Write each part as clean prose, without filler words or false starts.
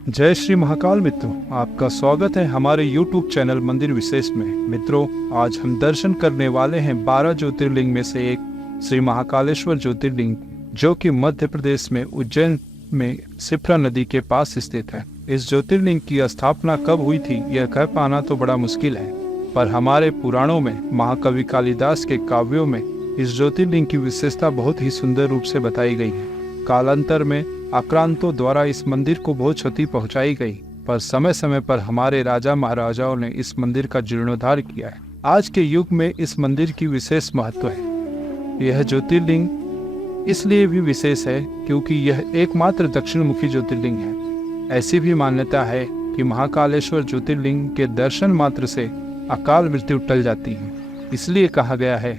जय श्री महाकाल मित्रों, आपका स्वागत है हमारे YouTube चैनल मंदिर विशेष में। मित्रों, आज हम दर्शन करने वाले हैं 12 ज्योतिर्लिंग में से एक श्री महाकालेश्वर ज्योतिर्लिंग, जो कि मध्य प्रदेश में उज्जैन में शिप्रा नदी के पास स्थित है। इस ज्योतिर्लिंग की स्थापना कब हुई थी यह कह पाना तो बड़ा मुश्किल है, पर हमारे पुराणों में, महाकवि कालिदास के काव्यों में इस ज्योतिर्लिंग की विशेषता बहुत ही सुंदर रूप से बताई गई है। कालांतर में आक्रांतों द्वारा इस मंदिर को बहुत क्षति पहुंचाई गई, पर समय समय पर हमारे राजा महाराजाओं ने इस मंदिर का जीर्णोद्धार किया है। आज के युग में इस मंदिर की विशेष महत्व है। यह ज्योतिर्लिंग इसलिए भी विशेष है क्योंकि यह एकमात्र दक्षिण मुखी ज्योतिर्लिंग है। ऐसी भी मान्यता है कि महाकालेश्वर ज्योतिर्लिंग के दर्शन मात्र से अकाल मृत्यु टल जाती है। इसलिए कहा गया है,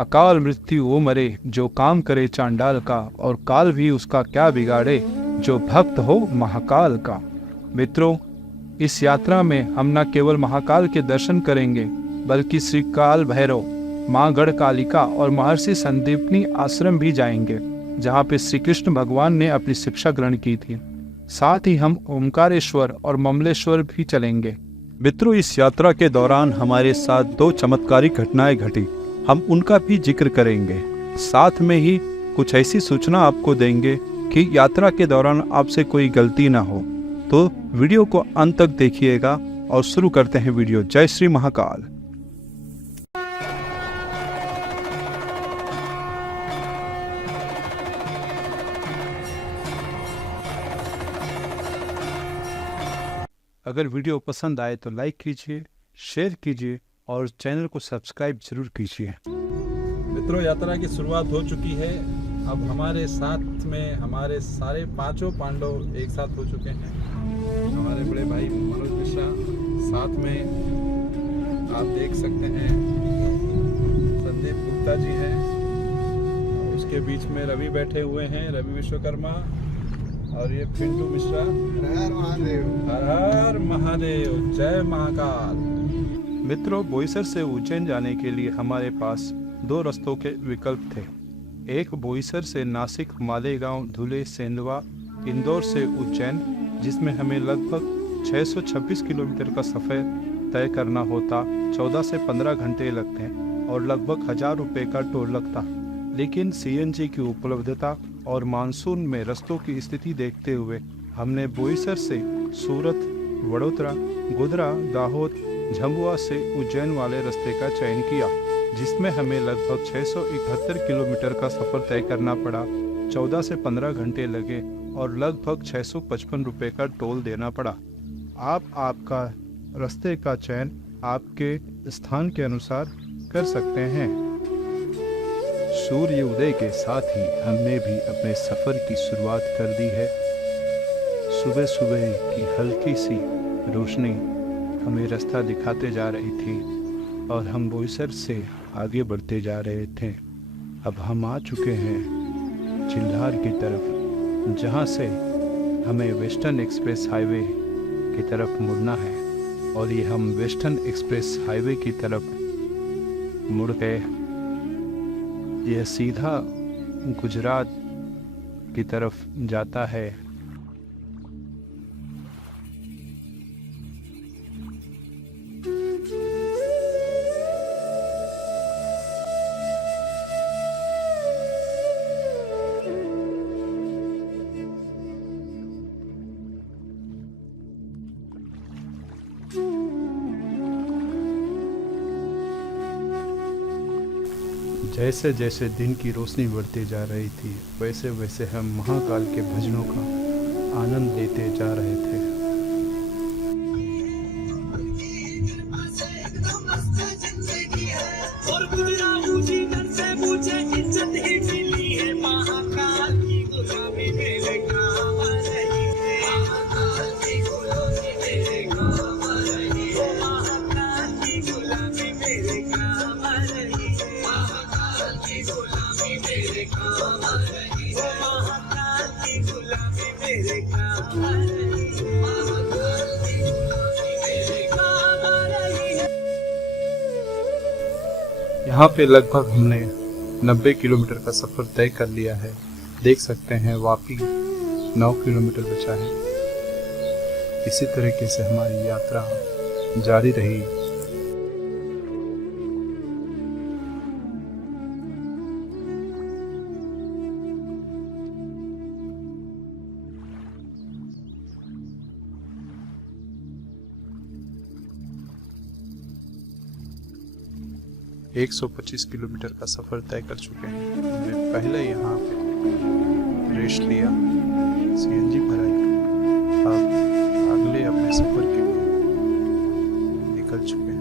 अकाल मृत्यु वो मरे जो काम करे चांडाल का, और काल भी उसका क्या बिगाड़े जो भक्त हो महाकाल का। मित्रों, इस यात्रा में हम न केवल महाकाल के दर्शन करेंगे बल्कि श्री काल भैरव, माँ गढ़ कालिका और महर्षि संदीपनी आश्रम भी जाएंगे, जहाँ पे श्री कृष्ण भगवान ने अपनी शिक्षा ग्रहण की थी। साथ ही हम ओमकारेश्वर और ममलेश्वर भी चलेंगे। मित्रों, इस यात्रा के दौरान हमारे साथ 2 चमत्कारिक घटनाएं घटी, हम उनका भी जिक्र करेंगे। साथ में ही कुछ ऐसी सूचना आपको देंगे कि यात्रा के दौरान आपसे कोई गलती ना हो। तो वीडियो को अंत तक देखिएगा और शुरू करते हैं वीडियो। जय श्री महाकाल। अगर वीडियो पसंद आए तो लाइक कीजिए, शेयर कीजिए और चैनल को सब्सक्राइब जरूर कीजिए। मित्रों, यात्रा की शुरुआत हो चुकी है। अब हमारे साथ में हमारे सारे 5 पांडव एक साथ हो चुके हैं। हमारे बड़े भाई मनोज मिश्रा साथ में आप देख सकते हैं, संदीप गुप्ता जी हैं, उसके बीच में रवि बैठे हुए हैं, रवि विश्वकर्मा, और ये पिंटू मिश्रा। हर हर महादेव, हर हर महादेव, जय महाकाल। मित्रों, बोईसर से उज्जैन जाने के लिए हमारे पास 2 रास्तों के विकल्प थे। एक बोईसर से नासिक, मालेगांव, धुले, सेंधवा, इंदौर से उज्जैन, जिसमें हमें लगभग 626 किलोमीटर का सफ़र तय करना होता, 14 से 15 घंटे लगते और लगभग 1000 रुपये का टोल लगता। लेकिन सीएनजी की उपलब्धता और मानसून में रास्तों की स्थिति देखते हुए हमने बोईसर से सूरत, वडोदरा, गोधरा, दाहोद, झंगुआ से उज्जैन वाले रास्ते का चयन किया, जिसमें हमें लगभग 671 किलोमीटर का सफ़र तय करना पड़ा, 14 से 15 घंटे लगे और लगभग 655 रुपये का टोल देना पड़ा। आप आपका रास्ते का चयन आपके स्थान के अनुसार कर सकते हैं। सूर्य उदय के साथ ही हमने भी अपने सफ़र की शुरुआत कर दी है। सुबह सुबह की हल्की सी रोशनी हमें रास्ता दिखाते जा रही थी और हम बोईसर से आगे बढ़ते जा रहे थे। अब हम आ चुके हैं चिल्हार की तरफ, जहां से हमें वेस्टर्न एक्सप्रेस हाईवे की तरफ मुड़ना है, और ये हम वेस्टर्न एक्सप्रेस हाईवे की तरफ मुड़ गए। यह सीधा गुजरात की तरफ जाता है। जैसे जैसे दिन की रोशनी बढ़ती जा रही थी, वैसे वैसे हम महाकाल के भजनों का आनंद लेते जा रहे थे। यहाँ पे लगभग हमने 90 किलोमीटर का सफ़र तय कर लिया है। देख सकते हैं वापी 9 किलोमीटर बचा है। इसी तरीके से हमारी यात्रा जारी रही। एक 125 किलोमीटर का सफर तय कर चुके हैं। हमने पहले यहाँ पे रेस्ट लिया, सीएनजी भराई, अब अगले अपने सफर के लिए निकल चुके हैं।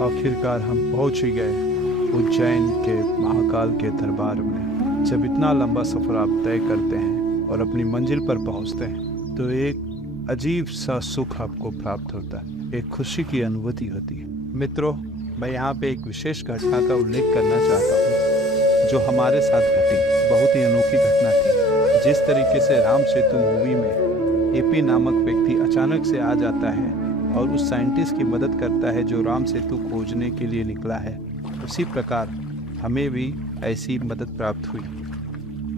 आखिरकार हम पहुंच ही गए उज्जैन के महाकाल के दरबार में। जब इतना लंबा सफ़र आप तय करते हैं और अपनी मंजिल पर पहुंचते हैं तो एक अजीब सा सुख आपको प्राप्त होता है, एक खुशी की अनुभूति होती है। मित्रों, मैं यहाँ पे एक विशेष घटना का उल्लेख करना चाहता हूँ जो हमारे साथ घटी। बहुत ही अनोखी घटना थी। जिस तरीके से राम सेतु मूवी में एपी नामक व्यक्ति अचानक से आ जाता है और उस साइंटिस्ट की मदद करता है जो राम सेतु खोजने के लिए निकला है, उसी प्रकार हमें भी ऐसी मदद प्राप्त हुई।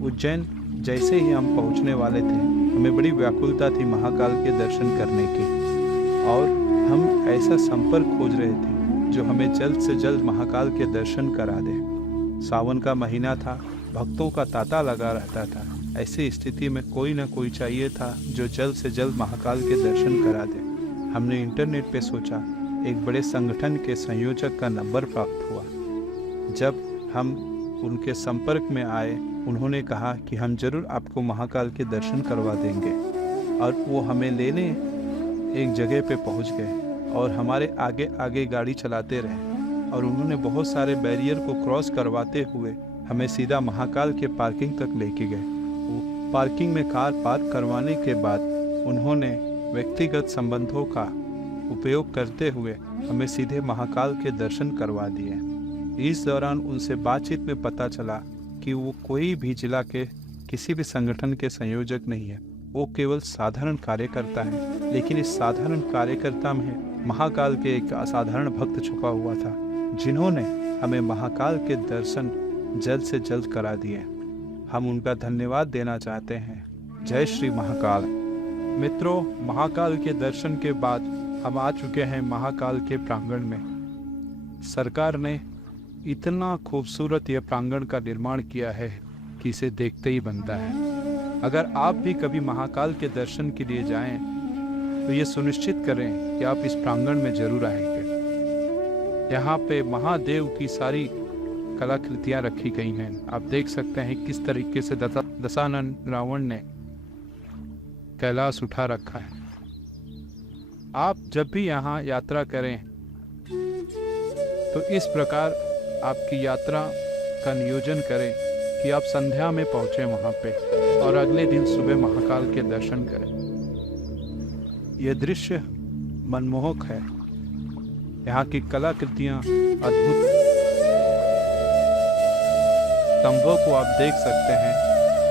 उज्जैन जैसे ही हम पहुंचने वाले थे, हमें बड़ी व्याकुलता थी महाकाल के दर्शन करने की, और हम ऐसा संपर्क खोज रहे थे जो हमें जल्द से जल्द महाकाल के दर्शन करा दे। सावन का महीना था, भक्तों का तांता लगा रहता था। ऐसी स्थिति में कोई न कोई चाहिए था जो जल्द से जल्द महाकाल के दर्शन करा दे। हमने इंटरनेट पे सोचा, एक बड़े संगठन के संयोजक का नंबर प्राप्त हुआ। जब हम उनके संपर्क में आए, उन्होंने कहा कि हम जरूर आपको महाकाल के दर्शन करवा देंगे, और वो हमें लेने एक जगह पे पहुंच गए और हमारे आगे आगे गाड़ी चलाते रहे, और उन्होंने बहुत सारे बैरियर को क्रॉस करवाते हुए हमें सीधा महाकाल के पार्किंग तक लेके गए। पार्किंग में कार पार्क करवाने के बाद उन्होंने व्यक्तिगत संबंधों का उपयोग करते हुए हमें सीधे महाकाल के दर्शन करवा दिए। इस दौरान उनसे बातचीत में पता चला कि वो कोई भी जिला के किसी भी संगठन के संयोजक नहीं है, वो केवल साधारण कार्यकर्ता है। लेकिन इस साधारण कार्यकर्ता में महाकाल के एक असाधारण भक्त छुपा हुआ था, जिन्होंने हमें महाकाल के दर्शन जल्द से जल्द करा दिए। हम उनका धन्यवाद देना चाहते हैं। जय श्री महाकाल। मित्रों, महाकाल के दर्शन के बाद हम आ चुके हैं महाकाल के प्रांगण में। सरकार ने इतना खूबसूरत यह प्रांगण का निर्माण किया है कि इसे देखते ही बनता है। अगर आप भी कभी महाकाल के दर्शन के लिए जाएं तो ये सुनिश्चित करें कि आप इस प्रांगण में जरूर आएंगे। यहाँ पे महादेव की सारी कलाकृतियाँ रखी गई हैं। आप देख सकते हैं किस तरीके से दशानन रावण ने कैलाश उठा रखा है। आप जब भी यहाँ यात्रा करें तो इस प्रकार आपकी यात्रा का नियोजन करें कि आप संध्या में पहुँचें वहाँ पे और अगले दिन सुबह महाकाल के दर्शन करें। यह दृश्य मनमोहक है। यहाँ की कलाकृतियाँ अद्भुत, स्तंभों को आप देख सकते हैं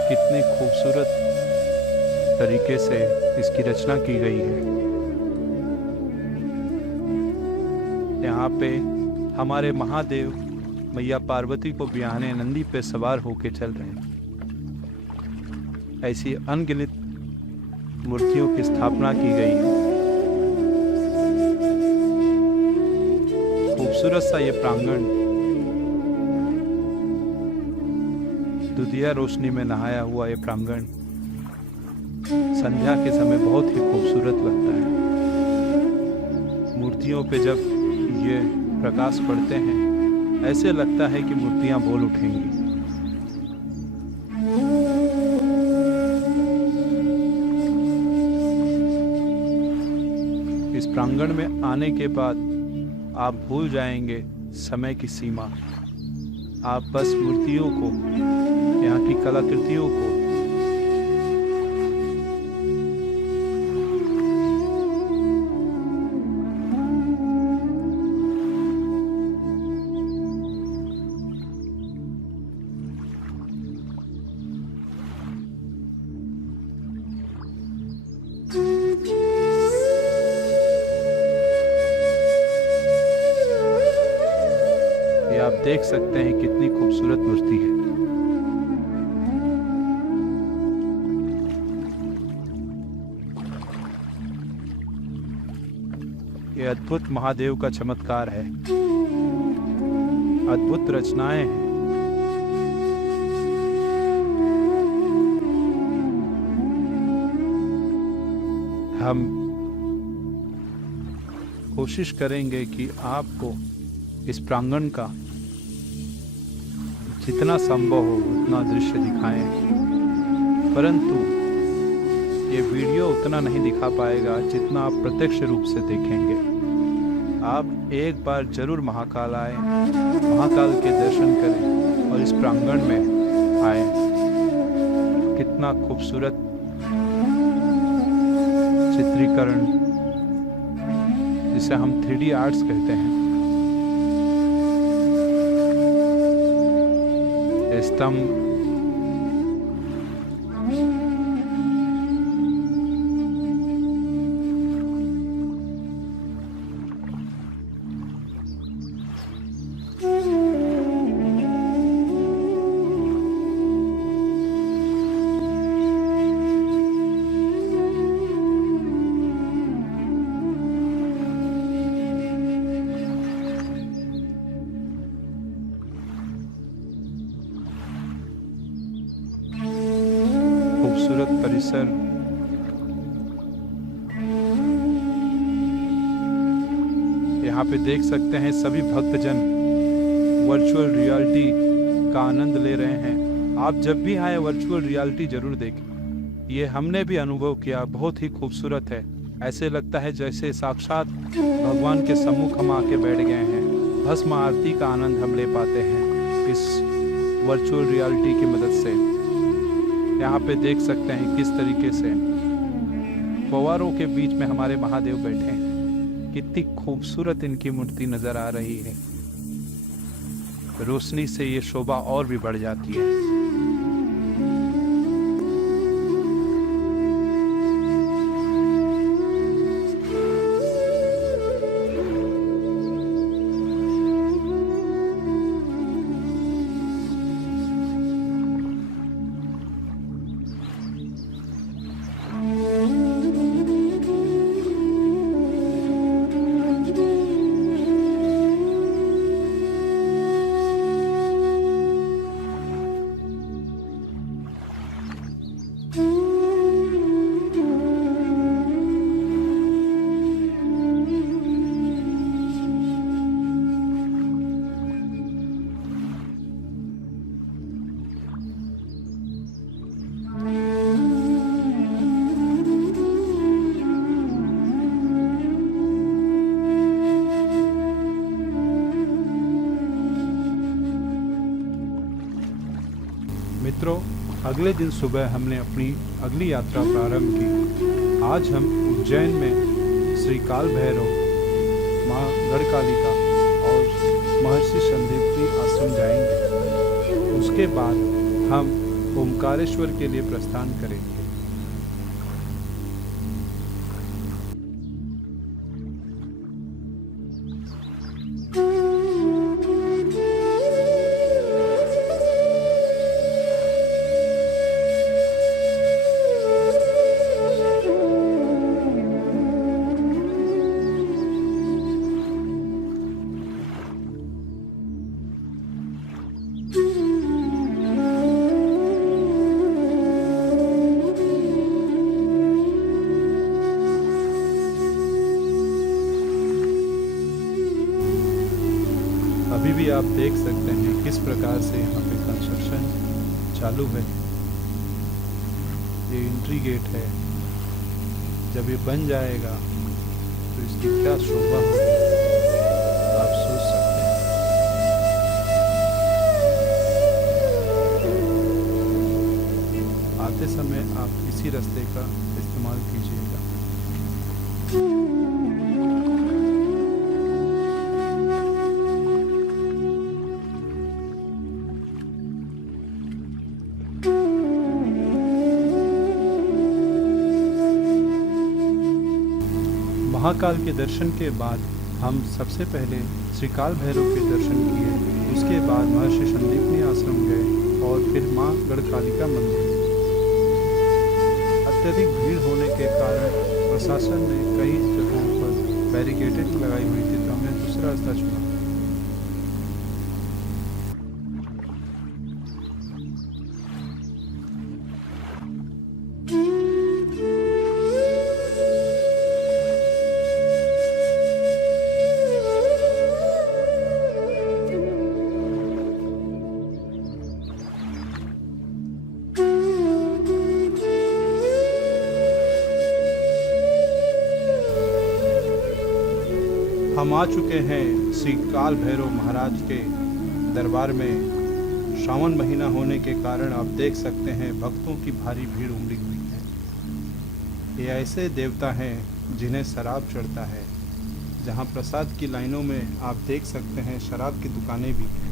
कितनी खूबसूरत तरीके से इसकी रचना की गई है। यहाँ पे हमारे महादेव मैया पार्वती को बिहाने नंदी पे सवार होके चल रहे हैं। ऐसी अनगिनत मूर्तियों की स्थापना की गई है। खूबसूरत सा ये प्रांगण दुधिया रोशनी में नहाया हुआ ये प्रांगण संध्या के समय बहुत ही खूबसूरत लगता है। मूर्तियों पे जब ये प्रकाश पड़ते हैं ऐसे लगता है कि मूर्तियां बोल उठेंगी। इस प्रांगण में आने के बाद आप भूल जाएंगे समय की सीमा। आप बस मूर्तियों को, यहाँ की कलाकृतियों को आप देख सकते हैं कितनी खूबसूरत मूर्ति है। ये अद्भुत महादेव का चमत्कार है, अद्भुत रचनाएं हैं। हम कोशिश करेंगे कि आपको इस प्रांगण का जितना संभव हो उतना दृश्य दिखाएं, परंतु ये वीडियो उतना नहीं दिखा पाएगा जितना आप प्रत्यक्ष रूप से देखेंगे। आप एक बार जरूर महाकाल आए, महाकाल के दर्शन करें और इस प्रांगण में आए। कितना खूबसूरत चित्रीकरण, जिसे हम 3D आर्ट्स कहते हैं। स्तंभ, खूबसूरत परिसर, यहाँ पे देख सकते हैं सभी भक्तजन वर्चुअल रियलिटी का आनंद ले रहे हैं। आप जब भी आए वर्चुअल रियलिटी जरूर देखें। ये हमने भी अनुभव किया, बहुत ही खूबसूरत है। ऐसे लगता है जैसे साक्षात भगवान के सम्मुख हम आके बैठ गए हैं। भस्म आरती का आनंद हम ले पाते हैं इस वर्चुअल रियलिटी की मदद से। यहाँ पे देख सकते हैं किस तरीके से फव्वारों के बीच में हमारे महादेव बैठे हैं। कितनी खूबसूरत इनकी मूर्ति नजर आ रही है। रोशनी से ये शोभा और भी बढ़ जाती है। अगले दिन सुबह हमने अपनी अगली यात्रा प्रारंभ की। आज हम उज्जैन में श्री काल भैरव, माँ गढ़कालिका और महर्षि संदीपनी आश्रम जाएंगे। उसके बाद हम ओमकारेश्वर के लिए प्रस्थान करेंगे। अभी भी आप देख सकते हैं किस प्रकार से यहाँ पे कंस्ट्रक्शन चालू है। ये एंट्री गेट है। जब ये बन जाएगा तो इसकी क्या शोभा होगी, आप सोच सकते हैं। आते समय आप इसी रास्ते का इस्तेमाल कीजिएगा। महाकाल के दर्शन के बाद हम सबसे पहले श्री काल भैरव के दर्शन किए। उसके बाद महर्षि संदीपनी आश्रम गए और फिर माँ गढ़कालिका मंदिर। अत्यधिक भीड़ होने के कारण प्रशासन ने कई जगहों पर बैरिकेडेड लगाई हुई थी, तो हमने दूसरा रास्ता चुना। हम आ चुके हैं श्री काल भैरव महाराज के दरबार में। श्रावण महीना होने के कारण आप देख सकते हैं भक्तों की भारी भीड़ उमड़ी हुई है। ये ऐसे देवता हैं जिन्हें शराब चढ़ता है। जहां प्रसाद की लाइनों में आप देख सकते हैं शराब की दुकानें भी हैं।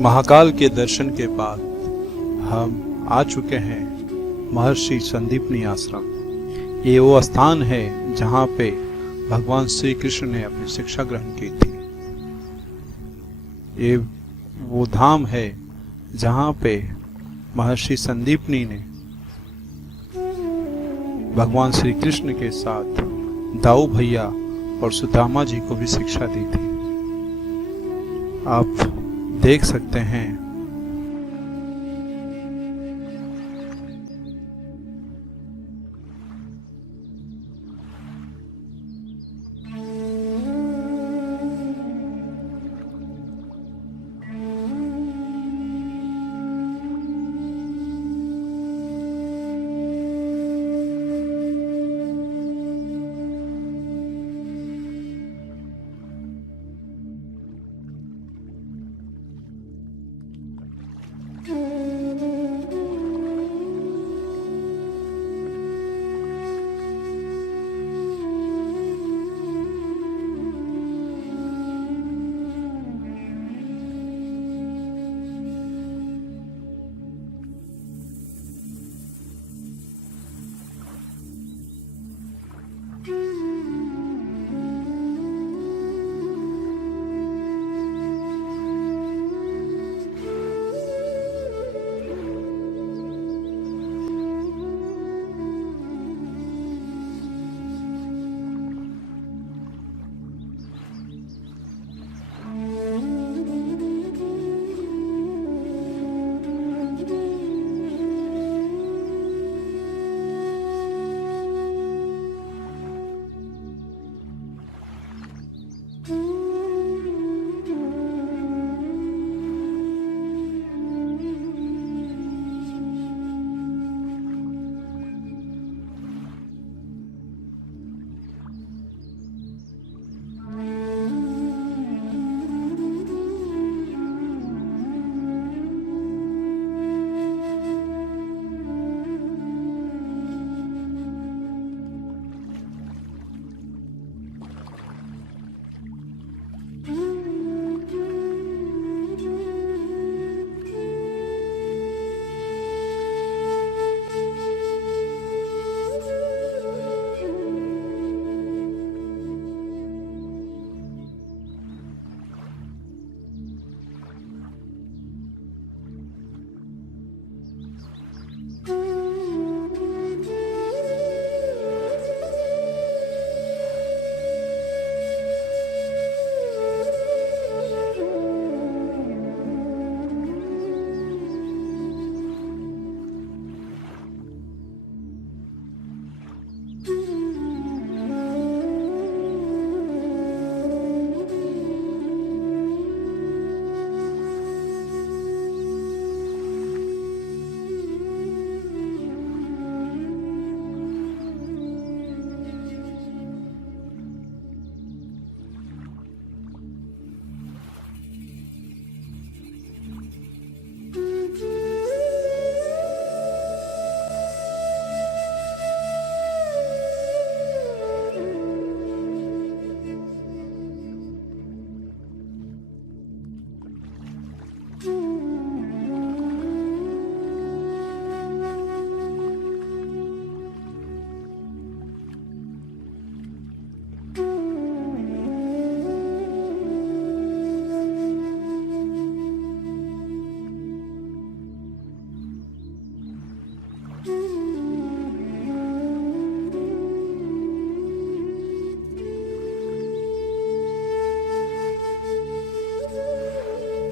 महाकाल के दर्शन के बाद हम आ चुके हैं महर्षि संदीपनी आश्रम। ये वो स्थान है जहाँ पे भगवान श्री कृष्ण ने अपनी शिक्षा ग्रहण की थी। ये वो धाम है जहाँ पे महर्षि संदीपनी ने भगवान श्री कृष्ण के साथ दाऊ भैया और सुदामा जी को भी शिक्षा दी थी। आप देख सकते हैं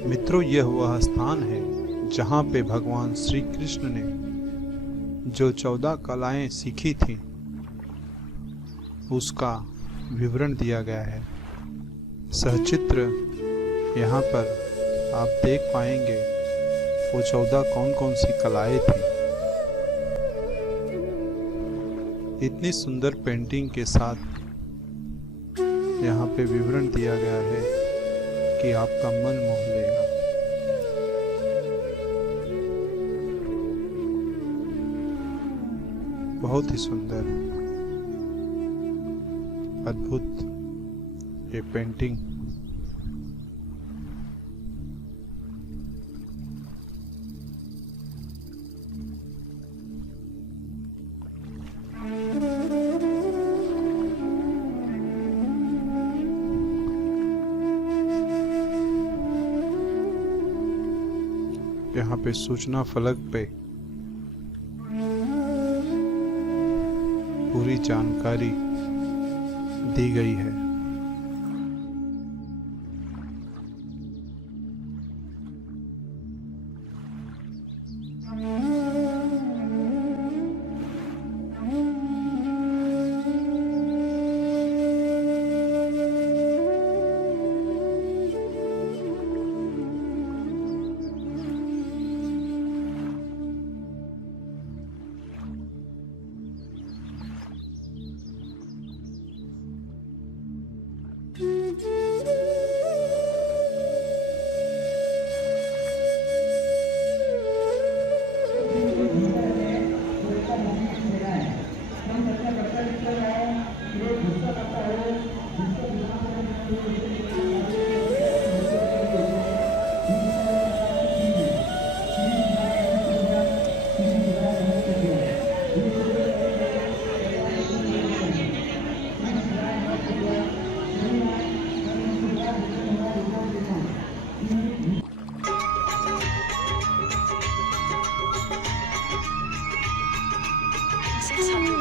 मित्रों, यह वह स्थान है जहाँ पे भगवान श्री कृष्ण ने जो 14 कलाएं सीखी थी उसका विवरण दिया गया है। सहचित्र यहाँ पर आप देख पाएंगे वो 14 कौन कौन सी कलाएं थी। इतनी सुंदर पेंटिंग के साथ यहाँ पे विवरण दिया गया है कि आपका मन मोह लेगा। बहुत ही सुंदर, अद्भुत ये पेंटिंग पे सूचना फलक पे पूरी जानकारी दी गई है।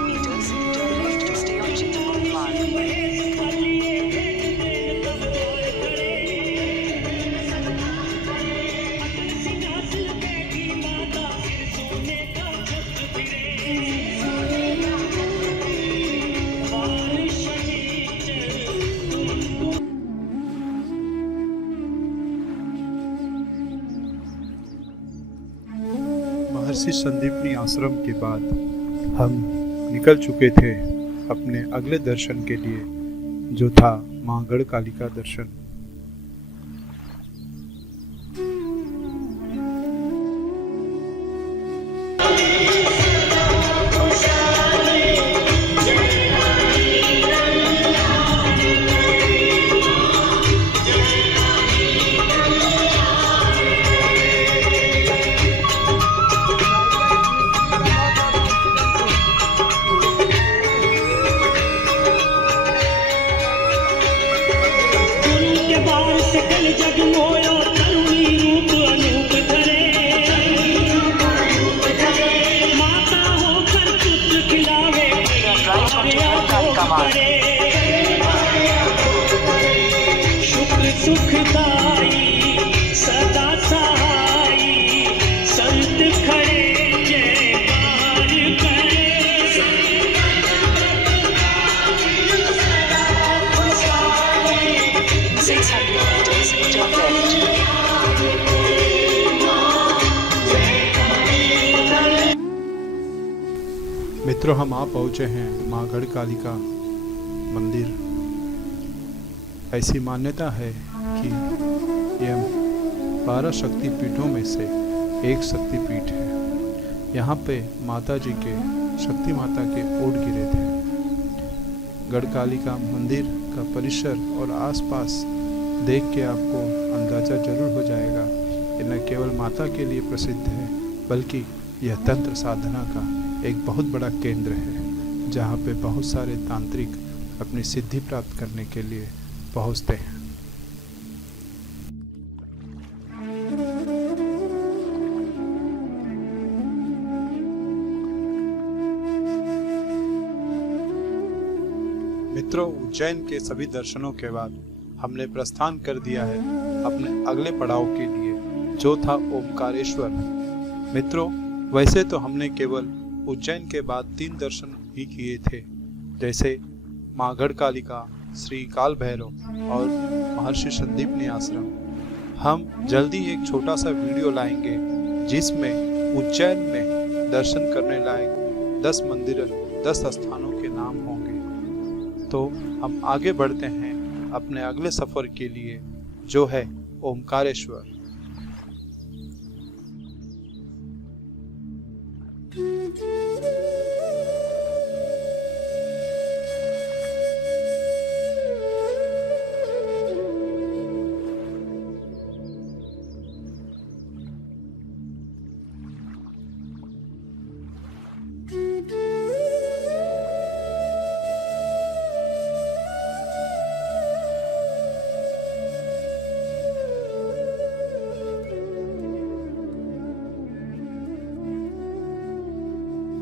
meters, turn left to stay on Chittagong Marg. महर्षि संदीपनी आश्रम के बाद हम निकल चुके थे अपने अगले दर्शन के लिए, जो था मां गढ़कालिका दर्शन। शुक्र सुखदाई सदा सहाई संत खड़े जयकार करे। 600 meters, turn left. मित्रों, हम आ पहुँचे हैं मां गढ़कालिका मंदिर। ऐसी मान्यता है कि यह 12 शक्तिपीठों में से एक शक्तिपीठ है। यहाँ पे माता जी के, शक्ति माता के ओट गिरे थे। गढ़कालिका मंदिर का परिसर और आसपास देख के आपको अंदाज़ा जरूर हो जाएगा कि न केवल माता के लिए प्रसिद्ध है, बल्कि यह तंत्र साधना का एक बहुत बड़ा केंद्र है, जहाँ पे बहुत सारे तांत्रिक अपनी सिद्धि प्राप्त करने के लिए पहुँचते हैं। मित्रों, उज्जैन के सभी दर्शनों के बाद हमने प्रस्थान कर दिया है अपने अगले पड़ाव के लिए, जो था ओमकारेश्वर। मित्रों, वैसे तो हमने केवल उज्जैन के बाद 3 दर्शन ही किए थे, जैसे मां गढ़कालिका, श्री काल भैरव और महर्षि संदीपनी आश्रम। हम जल्दी एक छोटा सा वीडियो लाएंगे जिसमें उज्जैन में दर्शन करने लायक 10 मंदिर, 10 स्थानों के नाम होंगे। तो हम आगे बढ़ते हैं अपने अगले सफर के लिए, जो है ओमकारेश्वर।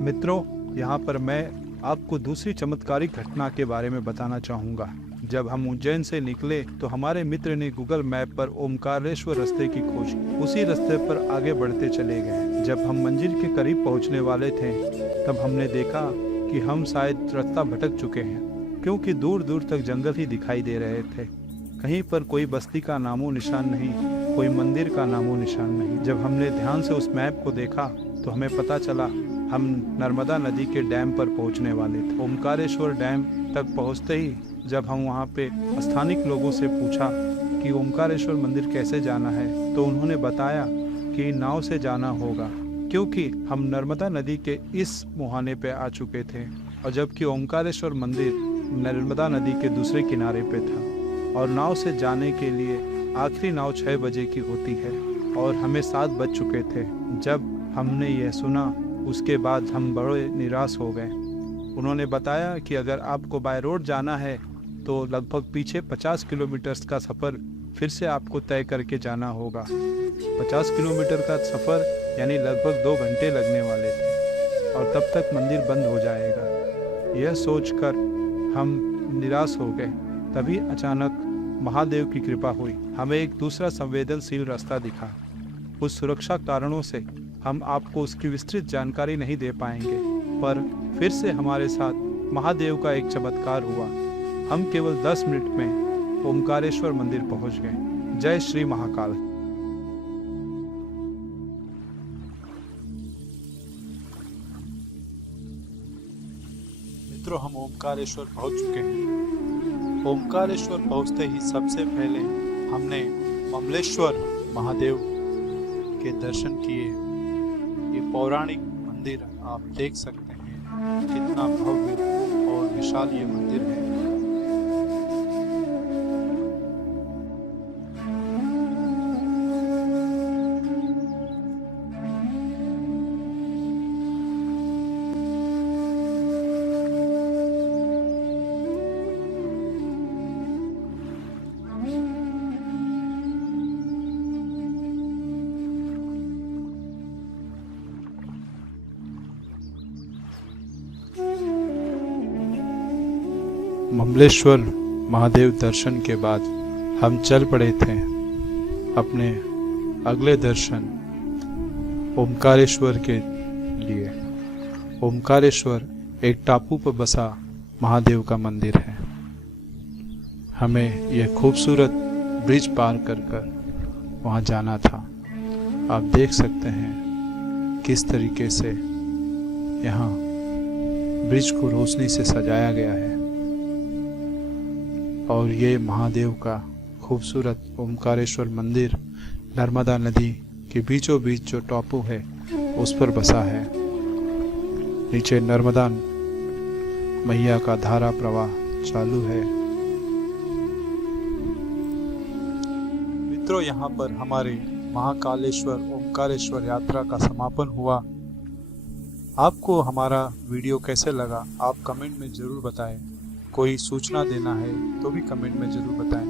मित्रों, यहाँ पर मैं आपको दूसरी चमत्कारिक घटना के बारे में बताना चाहूँगा। जब हम उज्जैन से निकले तो हमारे मित्र ने गूगल मैप पर ओमकारेश्वर रास्ते की खोज की। उसी रास्ते पर आगे बढ़ते चले गए। जब हम मंदिर के करीब पहुंचने वाले थे तब हमने देखा कि हम शायद रास्ता भटक चुके हैं, क्योंकि दूर दूर तक जंगल ही दिखाई दे रहे थे। कहीं पर कोई बस्ती का नामो निशान नहीं, कोई मंदिर का नामो निशान नहीं। जब हमने ध्यान से उस मैप को देखा तो हमें पता चला हम नर्मदा नदी के डैम पर पहुंचने वाले थे। ओमकारेश्वर डैम तक पहुंचते ही जब हम वहां पे स्थानिक लोगों से पूछा कि ओमकारेश्वर मंदिर कैसे जाना है, तो उन्होंने बताया कि नाव से जाना होगा, क्योंकि हम नर्मदा नदी के इस मुहाने पे आ चुके थे और जबकि ओमकारेश्वर मंदिर नर्मदा नदी के दूसरे किनारे पे था और नाव से जाने के लिए आखिरी नाव 6 बजे की होती है और हमें 7 बज चुके थे। जब हमने यह सुना उसके बाद हम बड़े निराश हो गए। उन्होंने बताया कि अगर आपको बाय रोड जाना है तो लगभग पीछे 50 किलोमीटर का सफ़र फिर से आपको तय करके जाना होगा। 50 किलोमीटर का सफ़र यानी लगभग 2 घंटे लगने वाले थे और तब तक मंदिर बंद हो जाएगा। यह सोचकर हम निराश हो गए। तभी अचानक महादेव की कृपा हुई। हमें एक दूसरा संवेदनशील रास्ता दिखा। कुछ सुरक्षा कारणों से हम आपको उसकी विस्तृत जानकारी नहीं दे पाएंगे, पर फिर से हमारे साथ महादेव का एक चमत्कार हुआ। हम केवल 10 मिनट में ओमकारेश्वर मंदिर पहुंच गए। जय श्री महाकाल। मित्रों, हम ओमकारेश्वर पहुंच चुके हैं। ओमकारेश्वर पहुंचते ही सबसे पहले हमने ममलेश्वर महादेव के दर्शन किए। ये पौराणिक मंदिर आप देख सकते हैं, कितना भव्य और विशाल ये मंदिर है। ममलेश्वर महादेव दर्शन के बाद हम चल पड़े थे अपने अगले दर्शन ओमकारेश्वर के लिए। ओमकारेश्वर एक टापू पर बसा महादेव का मंदिर है। हमें यह खूबसूरत ब्रिज पार कर वहाँ जाना था। आप देख सकते हैं किस तरीके से यहाँ ब्रिज को रोशनी से सजाया गया है और ये महादेव का खूबसूरत ओमकारेश्वर मंदिर नर्मदा नदी के बीचों बीच जो टापू है उस पर बसा है। नीचे नर्मदा मैया का धारा प्रवाह चालू है। मित्रों, यहाँ पर हमारे महाकालेश्वर ओमकारेश्वर यात्रा का समापन हुआ। आपको हमारा वीडियो कैसे लगा आप कमेंट में ज़रूर बताएं। कोई सूचना देना है तो भी कमेंट में ज़रूर बताएं।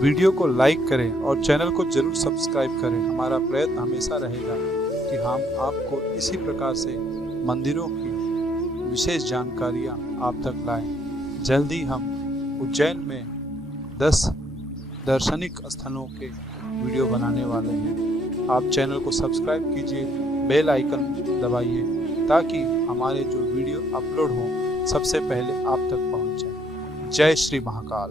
वीडियो को लाइक करें और चैनल को ज़रूर सब्सक्राइब करें। हमारा प्रयत्न हमेशा रहेगा कि हम आपको इसी प्रकार से मंदिरों की विशेष जानकारियाँ आप तक लाएं। जल्दी हम उज्जैन में 10 दार्शनिक स्थलों के वीडियो बनाने वाले हैं। आप चैनल को सब्सक्राइब कीजिए, बेल आइकन दबाइए ताकि हमारे जो वीडियो अपलोड हो सबसे पहले आप तक पहुंच जाए। जय श्री महाकाल।